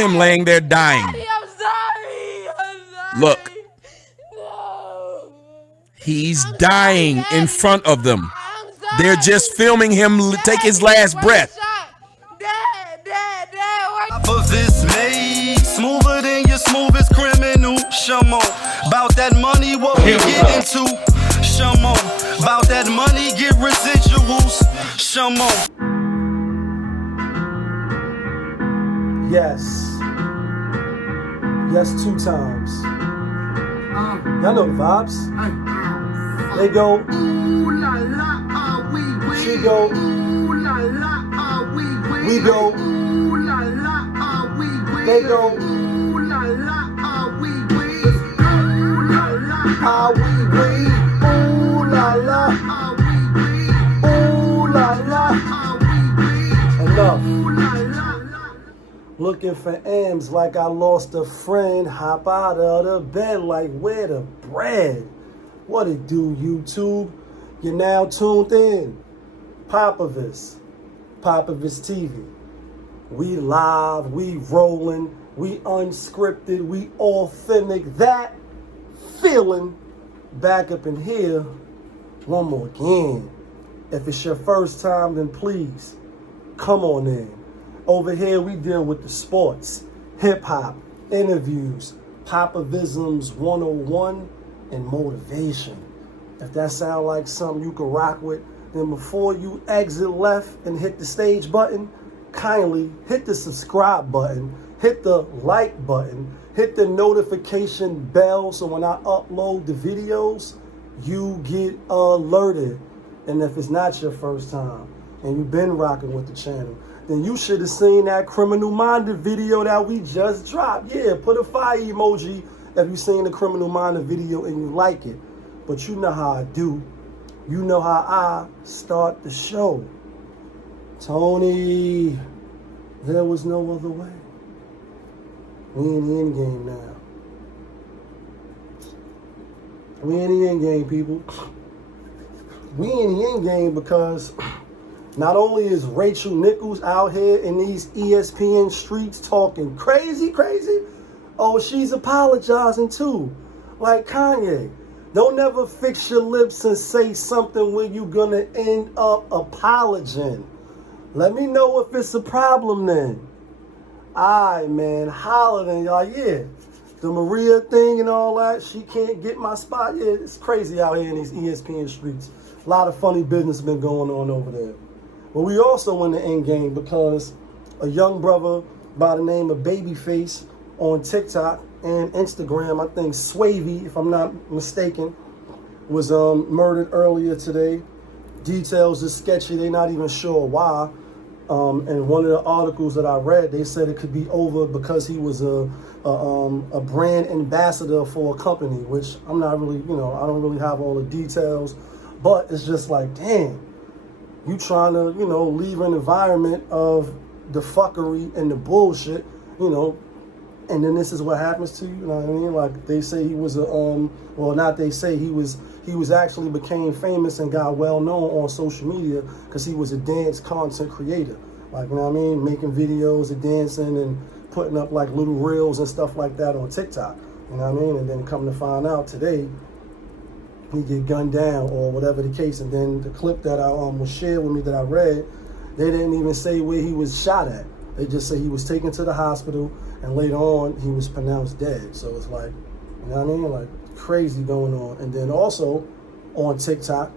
him laying there dying. Daddy, I'm sorry. I'm sorry. Look, No. he's I'm dying sorry, in Daddy. front of them. I'm sorry. They're just filming him take his last Where's the breath. shot? Dad, where? POPAVIST made smoother than your smoothest criminal. Shamo, about that money, what we get into. Shamo, about that money, get residuals. Shamo. Yes. Yes, 2 times. Y'all know the vibes. They go. Ooh la la, we. She go. Ooh la la, we. We go. Ooh la la, we. They go. Ooh la la, we. Ooh la la, we. Ooh la la, we. Ooh la la. Enough. Looking for M's like I lost a friend. Hop out of the bed like where the bread. What it do, YouTube? You're now tuned in. POPAVIST. POPAVIST TV. We live, we rolling, we unscripted, we authentic. That feeling back up in here one more again. If it's your first time, then please come on in. Over here, we deal with the sports, hip-hop, interviews, Popavisms 101, and motivation. If that sounds like something you can rock with, then before you exit left and hit the stage button, kindly hit the subscribe button, hit the like button, hit the notification bell so when I upload the videos, you get alerted. And if it's not your first time and you've been rocking with the channel, then you should have seen that Criminal Minded video that we just dropped. Yeah, put a fire emoji if you've seen the Criminal Minded video and you like it. But you know how I do. You know how I start the show. Tony, there was no other way. We in the end game now. We in the end game, people. We in the end game because not only is Rachel Nichols out here in these ESPN streets talking crazy, oh, she's apologizing too. Like Kanye. Don't ever fix your lips and say something where you're gonna end up apologizing. Let me know if it's a problem then. Alright, man, holler then, y'all. Yeah, the Maria thing and all that, she can't get my spot. Yeah, it's crazy out here in these ESPN streets. A lot of funny business been going on over there. But we also in the end game because a young brother by the name of Babyface on TikTok and Instagram, I think Swavy, if I'm not mistaken, was murdered earlier today. Details is sketchy. They're not even sure why. And one of the articles that I read, they said it could be over because he was a brand ambassador for a company, which I'm not really, I don't really have all the details. But it's just like, damn. You trying to, leave an environment of the fuckery and the bullshit, and then this is what happens to you, you know what I mean? Like they say he was he actually became famous and got well known on social media because he was a dance content creator. Like, you know what I mean? Making videos of dancing and putting up like little reels and stuff like that on TikTok. You know what I mean? And then come to find out today, he get gunned down or whatever the case. And then the clip that I was shared with me that I read, they didn't even say where he was shot at. They just say he was taken to the hospital and later on he was pronounced dead. So it's like, you know what I mean? Like crazy going on. And then also on TikTok,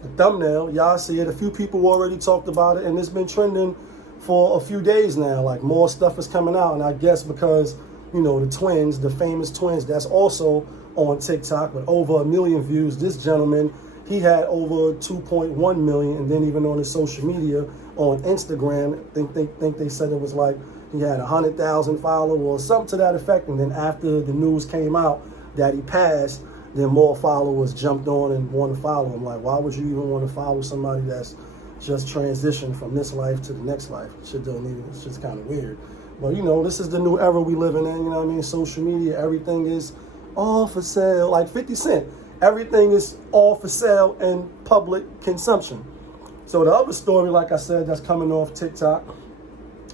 the thumbnail, y'all see it. A few people already talked about it and it's been trending for a few days now. Like more stuff is coming out. And I guess because, the twins, the famous twins, that's also on TikTok with over 1 million views. This gentleman, he had over 2.1 million, and then even on his social media, on Instagram, think they said it was like he had 100,000 followers or something to that effect. And then after the news came out that he passed, then more followers jumped on and wanted to follow him. Like, why would you even want to follow somebody that's just transitioned from this life to the next life? Shit don't even, it's just kind of weird. But this is the new era we living in, you know what I mean? Social media, everything is all for sale, like 50 Cent. Everything is all for sale and public consumption. So the other story, like I said, that's coming off TikTok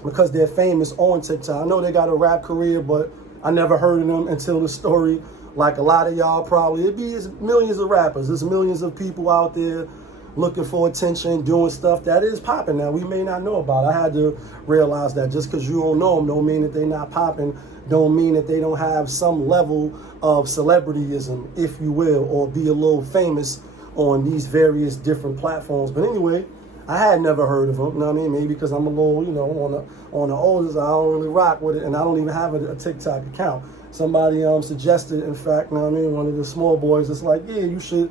because they're famous on TikTok. I know they got a rap career, but I never heard of them until the story. Like a lot of y'all probably, it's millions of rappers. There's millions of people out there looking for attention, doing stuff that is popping now. We may not know about. I had to realize that just because you don't know them don't mean that they're not popping, don't mean that they don't have some level of celebrityism, if you will, or be a little famous on these various different platforms. But anyway, I had never heard of them, you know what I mean? Maybe because I'm a little, you know, on the oldest, I don't really rock with it, and I don't even have a TikTok account. Somebody suggested, in fact, you know what I mean, one of the small boys, it's like, yeah, you should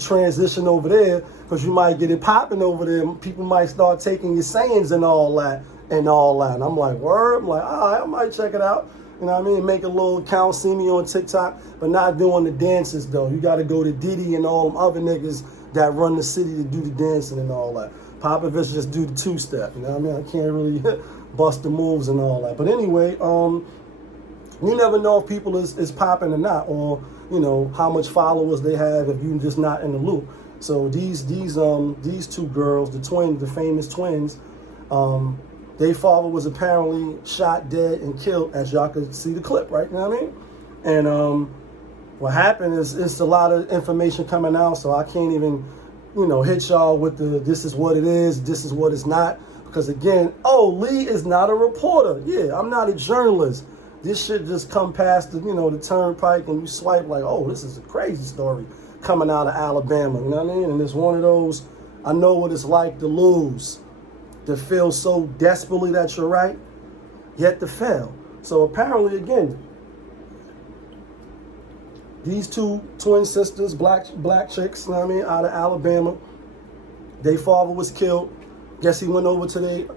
transition over there because you might get it popping over there. People might start taking your sayings and all that. And I'm like, word? I'm like, all right, I might check it out. You know what I mean? Make a little account, see me on TikTok, but not doing the dances, though. You got to go to Diddy and all them other niggas that run the city to do the dancing and all that. POPAVIST just do the two-step, you know what I mean? I can't really bust the moves and all that. But anyway, you never know if people is popping or not, or, you know, how much followers they have if you're just not in the loop. So these two girls, the famous twins, their father was apparently shot dead and killed, as y'all could see the clip, right? You know what I mean? And what happened is it's a lot of information coming out, so I can't even, you know, hit y'all with this is what it is, this is what it's not. Because again, Lee is not a reporter. Yeah, I'm not a journalist. This shit just come past the, you know, the turnpike and you swipe like, oh, this is a crazy story coming out of Alabama, you know what I mean? And it's one of those, I know what it's like to lose, to feel so desperately that you're right, yet to fail. So apparently, again, these two twin sisters, black chicks, you know what I mean, out of Alabama, their father was killed. Guess he went over to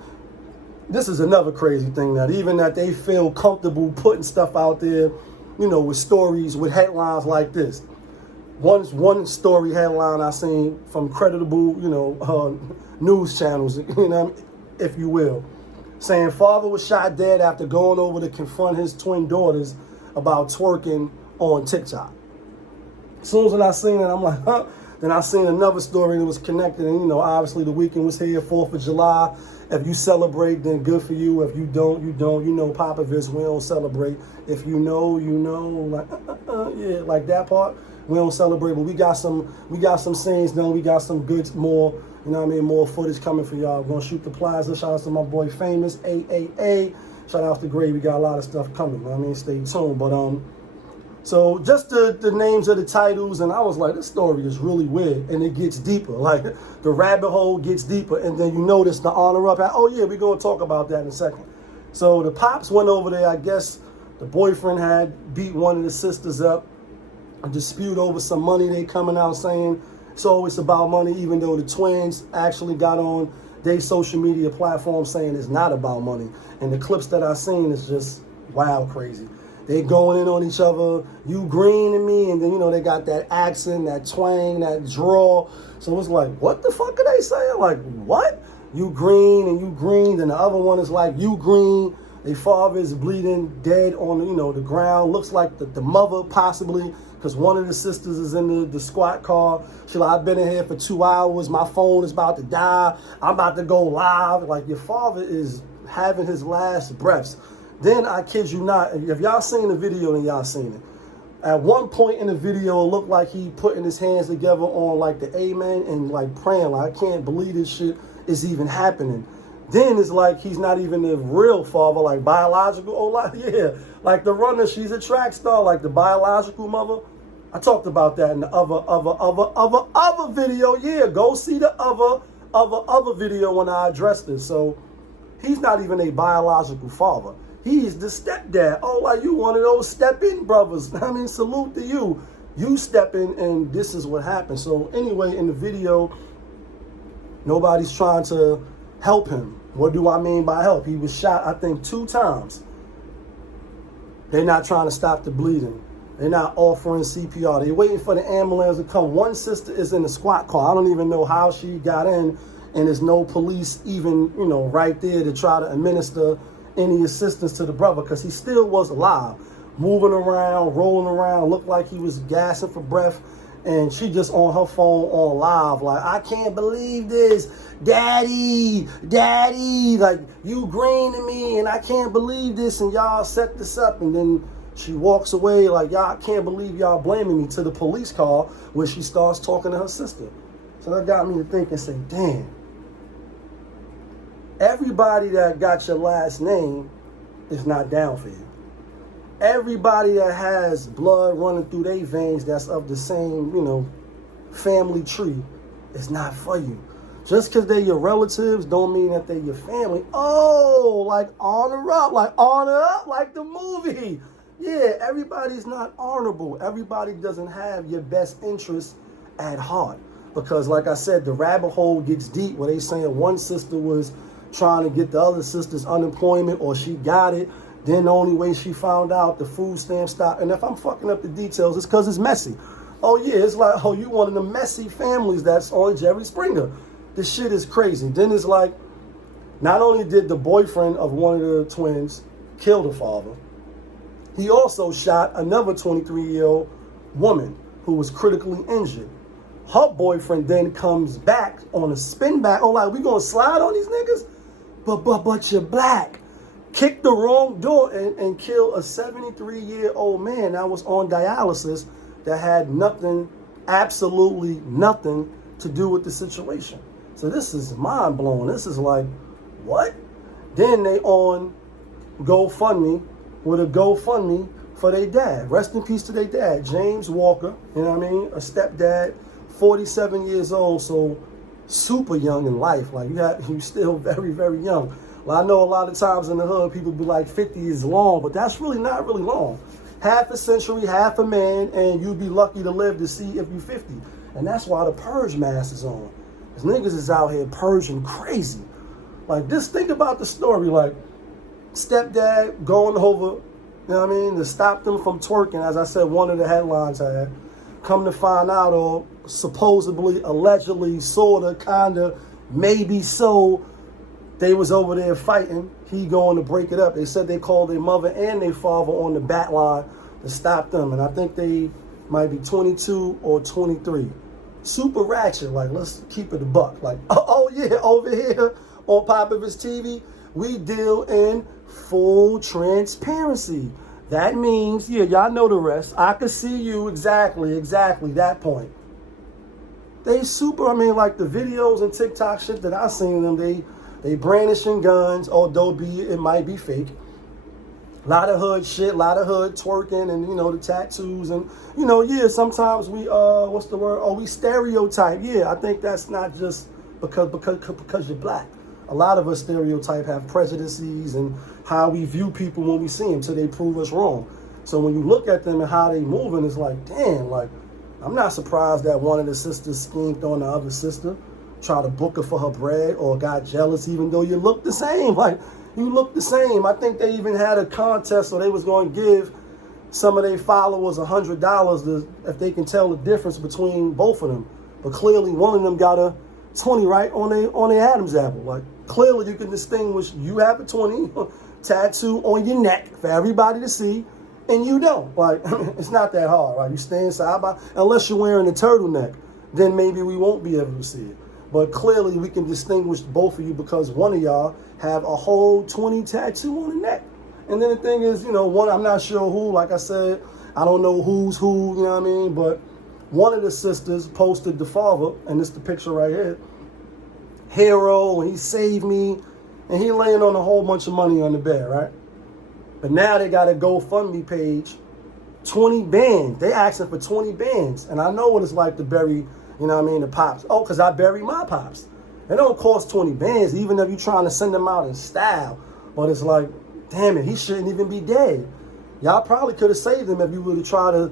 this is another crazy thing, that even that they feel comfortable putting stuff out there, you know, with stories, with headlines like this. One story headline I seen from creditable, you know, news channels, you know, if you will, saying father was shot dead after going over to confront his twin daughters about twerking on TikTok. As soon as I seen it, I'm like, huh? Then I seen another story that was connected, and, you know, obviously the weekend was here, 4th of July. If you celebrate, then good for you. If you don't, you don't. You know, POPAVIST, we don't celebrate. If you know, you know. Like, yeah, like that part, we don't celebrate. But we got some scenes done. We got some good, more, you know what I mean, more footage coming for y'all. We're gonna shoot the plaza. Shout out to my boy Famous, AAA. Shout out to Gray. We got a lot of stuff coming. You know what I mean, stay tuned. But so just the names of the titles, and I was like, this story is really weird, and it gets deeper. Like, the rabbit hole gets deeper, and then you notice the honor up. Oh yeah, we're gonna talk about that in a second. So the pops went over there. I guess the boyfriend had beat one of the sisters up. A dispute over some money. They coming out saying it's always about money, even though the twins actually got on their social media platform saying it's not about money. And the clips that I seen is just wild crazy. They going in on each other, you green and me, and then, you know, they got that accent, that twang, that drawl. So it's like, what the fuck are they saying? Like, what? You green and you green, then the other one is like, you green. Their father is bleeding dead on, you know, the ground. Looks like the mother possibly, because one of the sisters is in the squad car. She's like, I've been in here for 2 hours. My phone is about to die. I'm about to go live. Like, your father is having his last breaths. Then, I kid you not, if y'all seen the video, then y'all seen it. At one point in the video, it looked like he putting his hands together on like the amen and like praying. Like, I can't believe this shit is even happening. Then it's like he's not even the real father, like biological. Oh, like, yeah, like the runner, she's a track star, like the biological mother. I talked about that in the other video. Yeah, go see the other video when I addressed this. So he's not even a biological father. He's the stepdad. Oh, like you one of those step-in brothers. I mean, salute to you. You step in, and this is what happened. So anyway, in the video, nobody's trying to help him. What do I mean by help? He was shot, I think, 2 times. They're not trying to stop the bleeding. They're not offering CPR. They're waiting for the ambulance to come. One sister is in the squad car. I don't even know how she got in, and there's no police even, you know, right there to try to administer any assistance to the brother, because he still was alive, moving around, rolling around, looked like he was gasping for breath. And she just on her phone on live, like, I can't believe this. Daddy, like, you green to me, and I can't believe this, and y'all set this up. And then she walks away like, y'all, I can't believe y'all blaming me, to the police car where she starts talking to her sister. So that got me to think and say, damn, everybody that got your last name is not down for you. Everybody that has blood running through their veins that's of the same, family tree is not for you. Just because they're your relatives don't mean that they're your family. Oh, like honor up, like the movie. Yeah, everybody's not honorable. Everybody doesn't have your best interests at heart. Because like I said, the rabbit hole gets deep where they saying one sister was trying to get the other sister's unemployment, or she got it. Then the only way she found out, the food stamp stopped. And if I'm fucking up the details, it's because it's messy. Oh yeah, it's like, oh, you one of the messy families that's on Jerry Springer. This shit is crazy. Then it's like, not only did the boyfriend of one of the twins kill the father, he also shot another 23-year-old woman who was critically injured. Her boyfriend then comes back on a spin back. Oh, like, we gonna slide on these niggas? But you're black. Kicked the wrong door and killed a 73-year-old man that was on dialysis that had nothing, absolutely nothing to do with the situation. So this is mind-blowing. This is like, what? Then they on GoFundMe with a GoFundMe for their dad. Rest in peace to their dad, James Walker, you know what I mean? A stepdad, 47 years old, so super young in life. Like, you still very, very young. Well, I know a lot of times in the hood, people be like 50 is long, but that's really not really long. Half a century, half a man, and you'd be lucky to live to see if you're 50. And that's why the purge mask is on. Because niggas is out here purging crazy. Like, just think about the story. Like, stepdad going over, you know what I mean, to stop them from twerking, as I said, one of the headlines had. Come to find out, or supposedly, allegedly, sorta, kinda, maybe so, they was over there fighting. He going to break it up. They said they called their mother and their father on the bat line to stop them. And I think they might be 22 or 23. Super ratchet. Like, let's keep it a buck. Like, oh yeah, over here on POPAVIST TV, we deal in full transparency. That means, yeah, y'all know the rest. I could see you exactly that point. They super, I mean, like the videos and TikTok shit that I seen them, they brandishing guns, although it might be fake. A lot of hood shit, a lot of hood twerking, and the tattoos, and yeah, sometimes we what's the word? Oh, we stereotype. Yeah, I think that's not just because you're black. A lot of us stereotype, have prejudices and how we view people when we see them till they prove us wrong. So when you look at them and how they moving, it's like, damn, like, I'm not surprised that one of the sisters schemed on the other sister, try to book her for her bread, or got jealous even though you look the same. Like, you look the same. I think they even had a contest, so they was going to give some of their followers $100 if they can tell the difference between both of them. But clearly one of them got a 20 right on their Adam's apple. Like, clearly you can distinguish, you have a 20 tattoo on your neck for everybody to see, and you don't. Like, it's not that hard, right? You stand side by, unless you're wearing a turtleneck, then maybe we won't be able to see it. But clearly we can distinguish both of you because one of y'all have a whole 20 tattoo on the neck. And then the thing is, one, I'm not sure who, like I said, I don't know who's who, you know what I mean? But one of the sisters posted the father, and this is the picture right here, hero, and he saved me, and he laying on a whole bunch of money on the bed, right? But now they got a GoFundMe page, 20 bands. They asking for 20 bands. And I know what it's like to bury, the pops. Oh, because I bury my pops. It don't cost 20 bands, even if you're trying to send them out in style. But it's like, damn it, he shouldn't even be dead. Y'all probably could have saved him if you would have tried to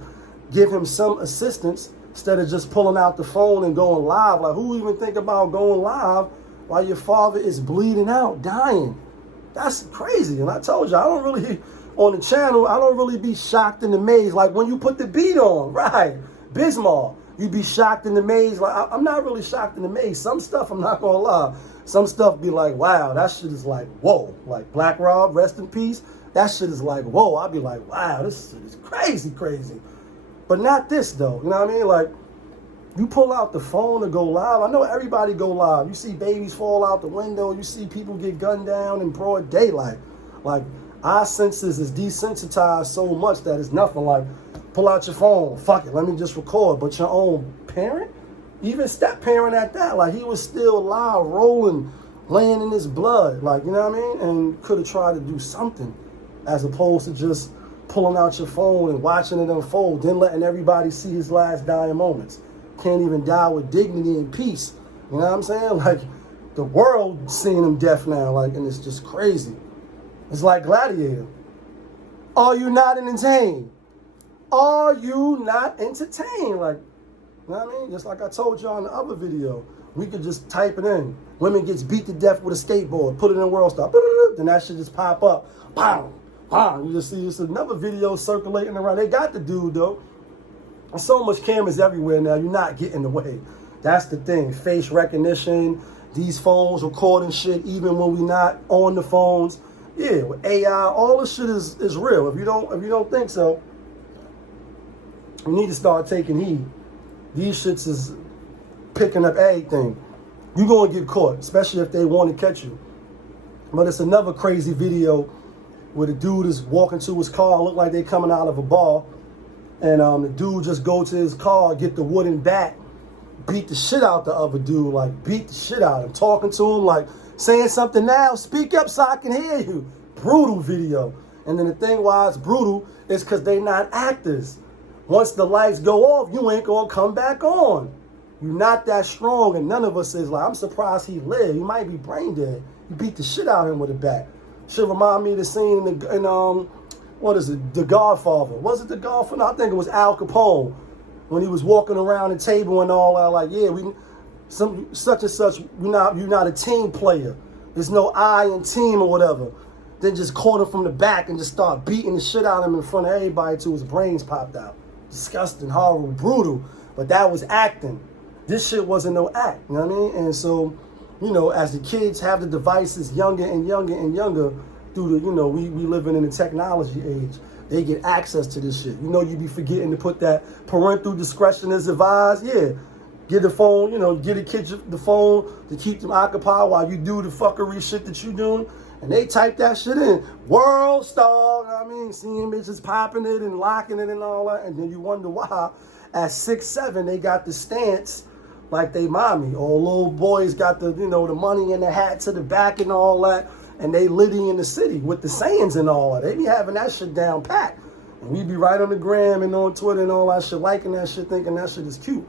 give him some assistance instead of just pulling out the phone and going live. Like, who even think about going live while your father is bleeding out, dying? That's crazy. And I told you, on the channel, I don't really be shocked and amazed. Like when you put the beat on, right, Bismarck, you be shocked and amazed. Like, I'm not really shocked and amazed. Some stuff, I'm not gonna lie, some stuff be like, wow, that shit is like, whoa. Like Black Rob, rest in peace. That shit is like, whoa. I'll be like, wow, this shit is crazy. But not this though, you know what I mean? Like, You pull out the phone to go live. I know everybody go live. You see babies fall out the window. You see people get gunned down in broad daylight. Like, our senses is desensitized so much that it's nothing like, pull out your phone. Fuck it, let me just record. But your own parent, even step parent at that, like, he was still alive, rolling, laying in his blood. Like, you know what I mean? And could have tried to do something as opposed to just pulling out your phone and watching it unfold, then letting everybody see his last dying moments. Can't even die with dignity and peace. You know what I'm saying? Like, the world seeing him deaf now, like, and it's just crazy. It's like Gladiator. Are you not entertained? Are you not entertained? Like, you know what I mean? Just like I told you on the other video, we could just type it in. Women gets beat to death with a skateboard, put it in World Star, then that should just pop up. Pow, pow. You just see it's another video circulating around. They got the dude though. There's so much cameras everywhere now, you're not getting in the way. That's the thing. Face recognition, these phones recording shit even when we not on the phones. Yeah, with AI, all this shit is real. If you don't think so, you need to start taking heed. These shits is picking up everything. You're gonna get caught, especially if they want to catch you. But it's another crazy video where the dude is walking to his car, look like they coming out of a bar. And the dude just go to his car, get the wooden bat, beat the shit out the other dude, like beat the shit out of him, talking to him, like saying something now, speak up so I can hear you. Brutal video. And then the thing why it's brutal is because they not actors. Once the lights go off, you ain't gonna come back on. You're not that strong, and none of us is like, I'm surprised he lived. He might be brain dead. He beat the shit out of him with a bat. Should remind me of the scene in what is it? The Godfather. Was it The Godfather? No, I think it was Al Capone when he was walking around the table and all that. Like, yeah, such and such. You're not a team player. There's no I in team or whatever. Then just caught him from the back and just start beating the shit out of him in front of everybody till his brains popped out. Disgusting, horrible, brutal. But that was acting. This shit wasn't no act. You know what I mean? And so, you know, as the kids have the devices younger and younger and younger, through the, you know, we living in a technology age, they get access to this shit. You know, you be forgetting to put that parental discretion is advised. Yeah, get the phone, you know, get a kid the phone to keep them occupied while you do the fuckery shit that you doing. And they type that shit in, World Star, you know what I mean? Seeing bitches popping it and locking it and all that. And then you wonder why at 6, 7, they got the stance like they mommy. Or little boys got the, you know, the money in the hat to the back and all that. And they litty in the city with the sayings and all that. They be having that shit down pat. And we be right on the gram and on Twitter and all that shit, liking that shit, thinking that shit is cute.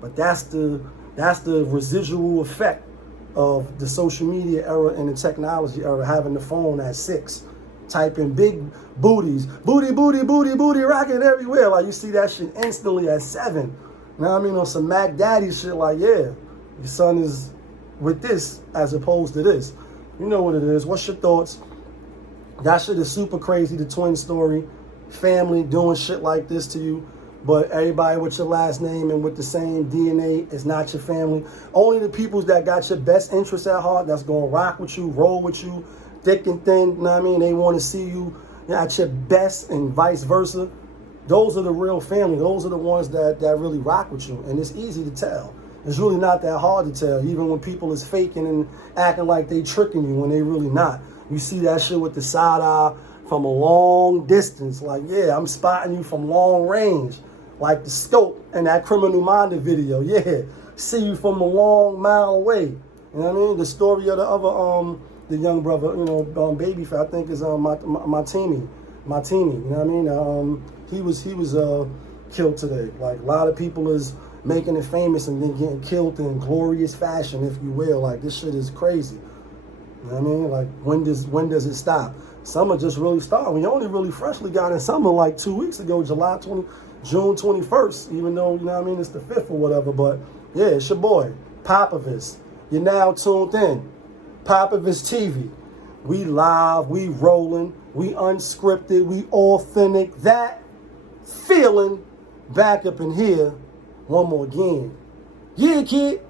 But that's the residual effect of the social media era and the technology era, having the phone at 6. Typing big booties, booty, booty, booty, booty, rocking everywhere. Like, you see that shit instantly at 7. You know what I mean? On some Mac Daddy shit, like, yeah, your son is with this as opposed to this. You know what it is. What's your thoughts? That shit is super crazy, the twin story. Family doing shit like this to you. But everybody with your last name and with the same DNA is not your family. Only the people that got your best interests at heart, that's going to rock with you, roll with you, thick and thin, you know what I mean? They want to see you at your best and vice versa. Those are the real family. Those are the ones that really rock with you. And it's easy to tell. It's really not that hard to tell, even when people is faking and acting like they tricking you when they really not. You see that shit with the side eye from a long distance. Like, yeah, I'm spotting you from long range. Like the scope in that Criminal Minded video. Yeah, see you from a long mile away. You know what I mean? The story of the other, the young brother, you know, Babyface, I think is Matima. You know what I mean? He was killed today. Like, a lot of people is making it famous and then getting killed in glorious fashion, if you will. Like, this shit is crazy. You know what I mean? Like, when does it stop? Summer just really started. We only really freshly got in summer like 2 weeks ago, June 21st, even though, you know what I mean, it's the 5th or whatever. But yeah, it's your boy, POPAVIST. You're now tuned in. POPAVIST TV. We live, we rolling, we unscripted, we authentic. That feeling back up in here one more again. Yeah, kid.